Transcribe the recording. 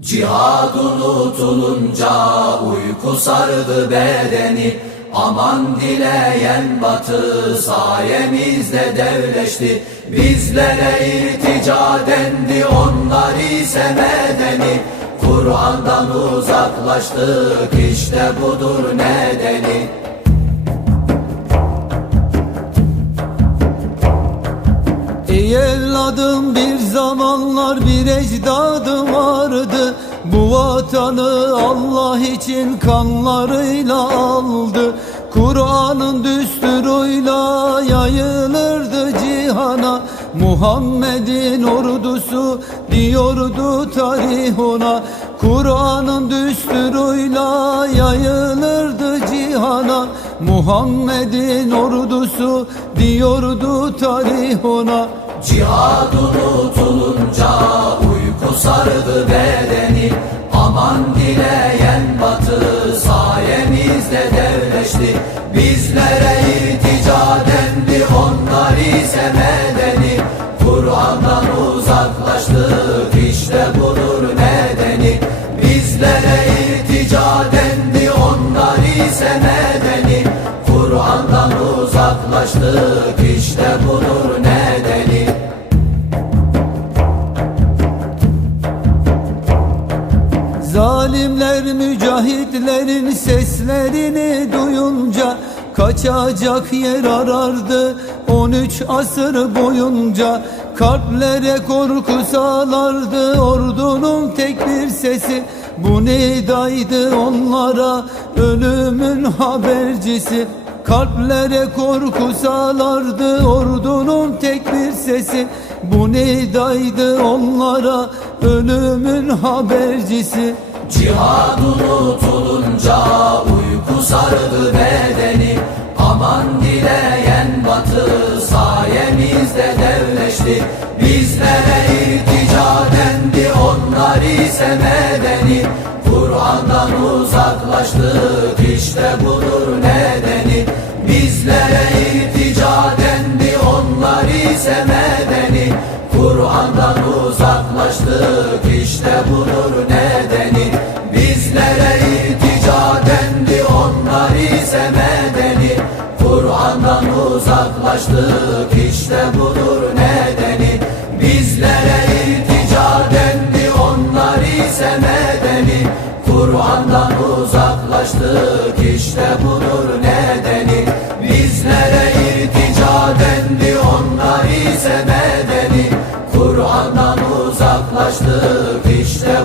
Cihad unutulunca uyku sardı bedeni. Aman dileyen batı sayemizde devleşti. Bizlere irtica dendi onlar ise medeni. Kur'an'dan uzaklaştık işte budur nedeni Ey evladım bir zamanlar bir ecdadım vardı. Bu vatanı Allah için kanlarıyla aldı. Kur'an'ın düsturuyla yayılırdı cihana. Muhammed'in ordusu diyordu tarih ona Kur'an'ın düsturuyla yayılırdı cihana. Muhammed'in ordusu diyordu tarih ona Cihad unutulunca uyku sardı bedeni. Aman dileyen batı sayemizde devleşti. Bizlere irtica dendi onlar ise medeni. Kur'an'dan uzaklaştık işte budur nedeni. Bizlere irtica dendi onlar ise medeni. Kur'an'dan uzaklaştık işte budur nedeni Zalimler mücahitlerin seslerini duyunca Kaçacak yer arardı 13 asır boyunca. Kalplere korku sağlardı ordunun tek bir sesi. Bu nidaydı onlara ölümün habercisi? Kalplere korku sağlardı ordunun tek bir sesi. Bu nidaydı onlara ölümün habercisi Cihad unutulunca uyku sardı bedeni. Aman dileyen batı sayemizde devleşti. Bizlere irtica dendi onlar ise medeni. Kur'an'dan uzaklaştık işte budur nedeni. Bizlere irtica dendi onlar ise medeni. Kur'an'dan uzaklaştık işte budur nedeni Kur'an'dan uzaklaştık işte budur nedeni. Bizlere irtica dendi onlar ise medeni. Kur'an'dan uzaklaştık işte budur nedeni. Bizlere irtica dendi onlar ise medeni. Kur'an'dan uzaklaştık işte